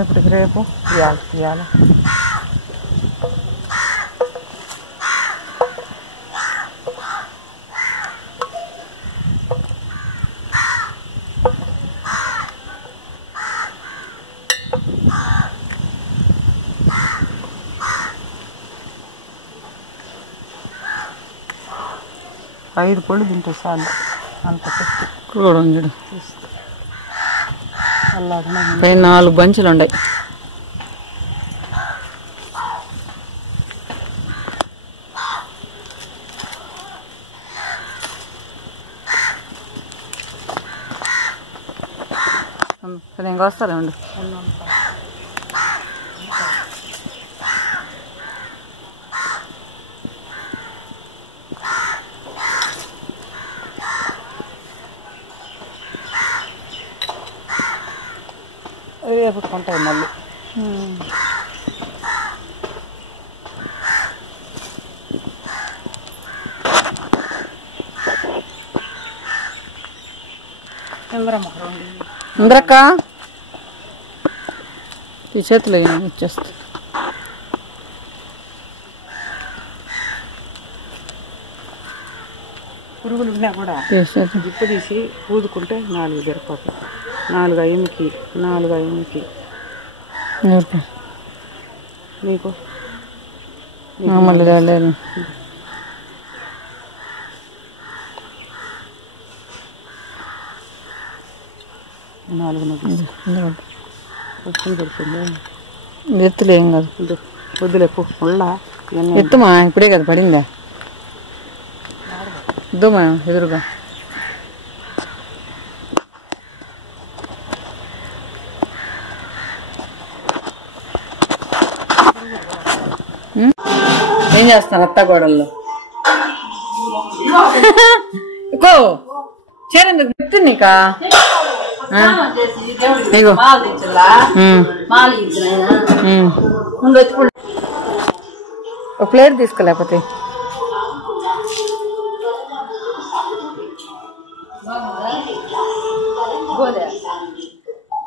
రేపటికి రేపు ఇవ్వాలి 5 పళ్ళు తింటే చాలు అంత పెట్టి కూడా చూడు పైన 4 బంచులు ఉన్నాయి ఇంకా వస్తారా ఉండు రేపుకుంటాయి మళ్ళీ ఇంద్రక్క ఈ చేతులు ఇచ్చేస్తా పురుగులు ఉన్నా కూడా జిప్పు తీసి ఊదుకుంటే 4 సరిపోతాయి 4 అయ్యకి 4 అయ్యకి నీకు మళ్ళీ లేదు 4 వచ్చింది పెడుతుంది ఎత్తులు ఏం కాదు వద్దులేపు ఉళ్ళ ఎత్తుమా ఇప్పుడే కదా పడిందా ఇద్దుమా ఎదురుగా ఏం చేస్తాను అత్తగోడల్లో ఇంకో చేరేందుకు చెప్తుంది నీకా ఒక ప్లేట్ తీసుకోలేకపోతే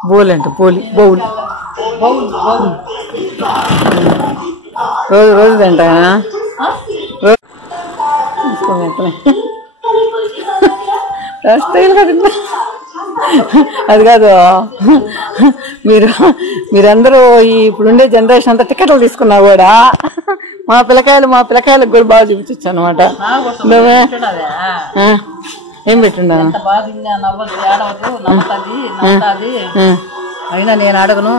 బోల్ అంటే బౌల్ రోజు తింటా అది కాదు మీరందరూ ఇప్పుడుండే జనరేషన్ అంతా టికెట్లు తీసుకున్నా కూడా మా పిల్లకాయలకు కూడా బాగా చూపించచ్చు అనమాట ఏం పెట్టిండా అయినా నేను అడగను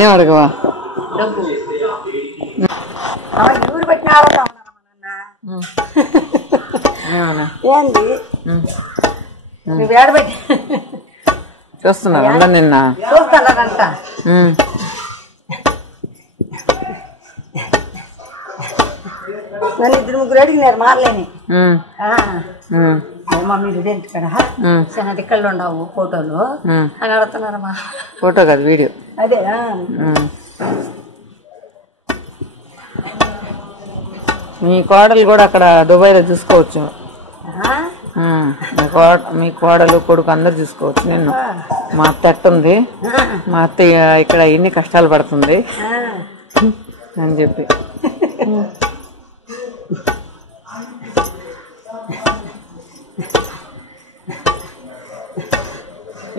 ఏం అడగవా చూస్తున్నారు అందరు నిన్న చూస్తున్నారంట నన్ను 2-3 అడిగినారు మారలేని మీరు ఇదేంటి కదా చాలా దిక్కళ్ళు ఉండవు ఫోటోలు అని అడుగుతున్నారమ్మా ఫోటో కాదు వీడియో అదే మీ కోడలు కూడా అక్కడ దుబాయ్లో చూసుకోవచ్చు మీ కోడలు కొడుకు అందరు చూసుకోవచ్చు నిన్ను మా అత్త ఎట్టుంది మా అత్త ఇక్కడ ఎన్ని కష్టాలు పడుతుంది అని చెప్పి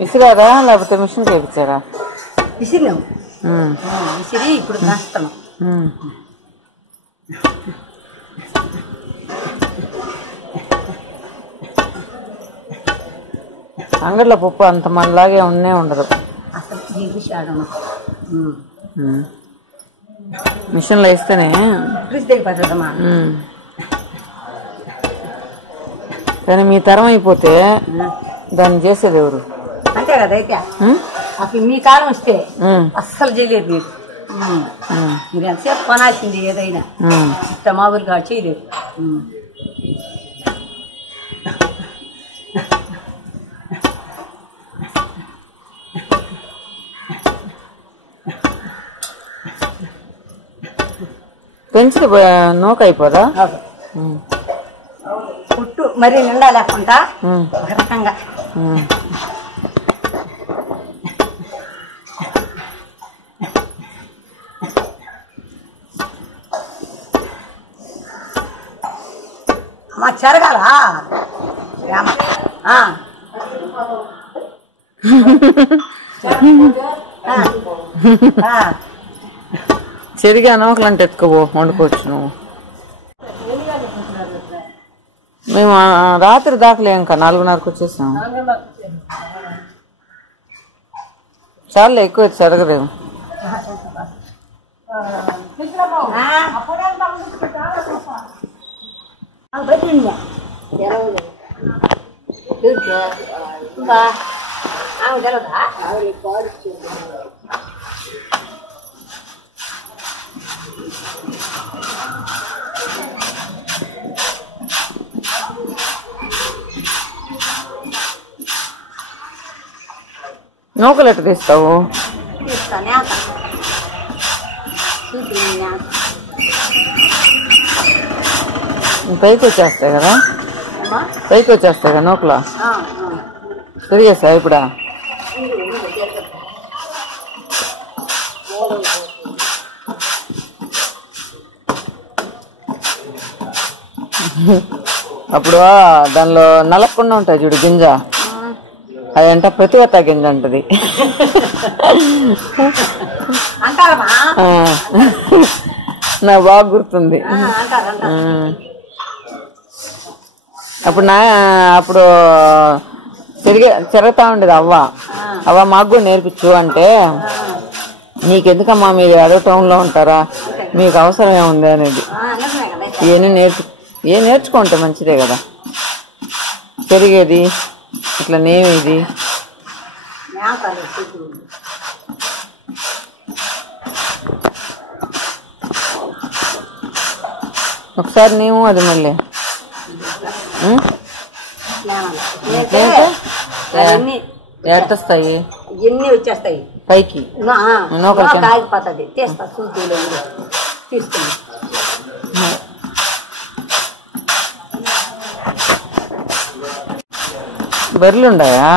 విసిరారా లేకపోతే మిషన్ చేయించారా విసిరి ఇప్పుడు కాస్తాను అంగడిలో పప్పు అంత మనలాగే ఉండదు అసలు మిషన్లో వేస్తేనే కానీ మీ తరం అయిపోతే దాన్ని చేసేది ఎవరు అంతే కదా అయితే అసలు మీ కాలం వస్తే అస్సలు చేయలేదు మీరు ఎంతసేపు కొనాల్సింది ఏదైనా ఇట్లా మామూలుగా చేయలేదు పెంచితే నోక అయిపోదా పుట్టు మరి నిండా లేకుండా ఒక రకంగా మా చెరగాల చెరిగా నౌకలంటే ఎత్తుకోబో వండుకోవచ్చు నువ్వు. మేము రాత్రి దాకలే ఇంకా 4:30కు వచ్చేసాం. చాలా ఎక్కువ చెరగలేము. నూకలు ఎట్లా తీస్తావు? పైకి వచ్చేస్తాయి కదా, పైకి వచ్చేస్తాయి కదా నూకలు. తిరిగేస్తా ఇప్పుడా? అప్పుడు దానిలో నలగకుండా ఉంటాయి చూడు గింజ, అదంట ప్రతివత గింజ అంటది. నాకు బాగా గుర్తుంది. అప్పుడు తిరుగుతా ఉండేది అవ్వ మాకు కూడా నేర్పించు అంటే, నీకెందుకమ్మా మీరు అదే టౌన్లో ఉంటారా, మీకు అవసరం ఏముంది అనేది. ఇవన్నీ నేర్చుకుంటే మంచిదే కదా. పెరిగేది ఇట్లా నేమేది. ఒకసారి నీవు అది మళ్ళీ ఎట్టొస్తాయి, ఎన్ని వచ్చేస్తాయి పైకి ఆగిపోతుంది. తీస్తా సూచీలో తీసుకుని బర్రెలుండాయా?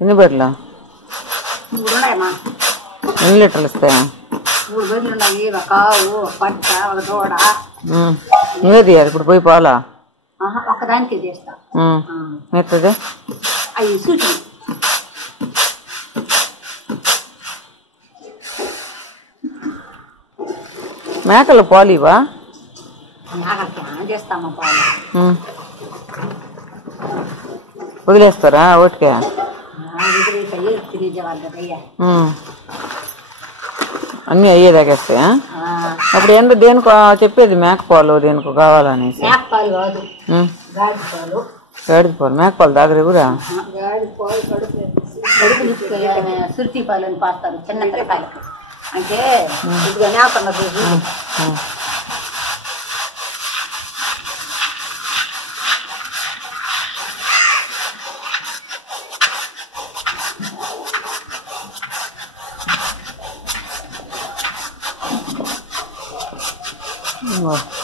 ఎన్ని బర్రెలు? ఎన్ని లీటర్లు ఇస్తాయా? 3 బర్రెలు ఉన్నాయి. ఒక కావు, పట్ట, ఒక దూడ. నువ్వే తీయాలి ఇప్పుడు పోయి పాలా? ఒకదానికి తీస్తా. మెత్తదే అవి సూచి. మేకలు పాలు ఇవా? చేస్తామా పాలు? వదిలేస్తారా ఓటికే? అన్ని అయ్యే తాగేస్తాయా? అప్పుడు ఎంత దేనికో చెప్పేది మేకపాలు దేనికో కావాలనేసి. మేకపాలు కాదు, గాడిద పాలు. మేకపాలు తాగరు కూడా. సుర్తి పాలు అని పాస్తారు చిన్న పిల్లకాయలకు. అంటే ఇదిగా మేకన్నది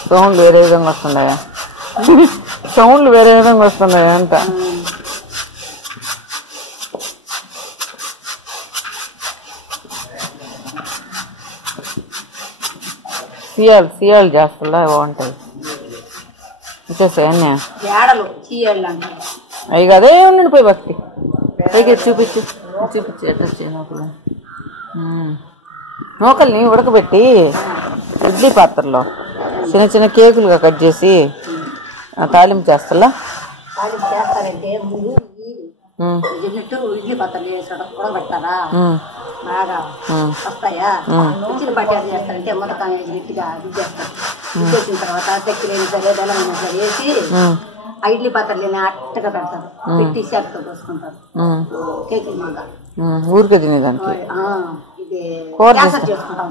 సౌండ్లు వేరే విధంగా వస్తున్నాయా? సౌండ్లు వేరే విధంగా వస్తున్నాయా అంట. సియాలు చేస్తా బాగుంటాయి. వచ్చేస్తాయి అన్నీ అవి కదే ఉండండి. పోయి భక్తి పైకి చూపించు ఎట్లా నూకలు. నూకల్ని ఉడకబెట్టి ఇడ్లీ పాత్రలో చిన్న చిన్న కేకులుగా కట్ చేసి తాలింపు చేస్తా. చేస్తారంటే ముందు ఇడ్లీ పాత్రలు ఉడకబెడతారా, బాగా వస్తాయా. ఇడ్లీ పట్టేది చేస్తారంటే మొదట గట్టిగా చేస్తారు. చేసిన తర్వాత చక్కెర సరే బెల్లం సరే వేసి ఆ ఇడ్లీ పాత్రలు అట్టగా పెడతారు. పెట్టి చేతితో పోసుకుంటారు. కేక్ మాగా ఊరికే తినేదానికి ఇది చేసుకుంటాం.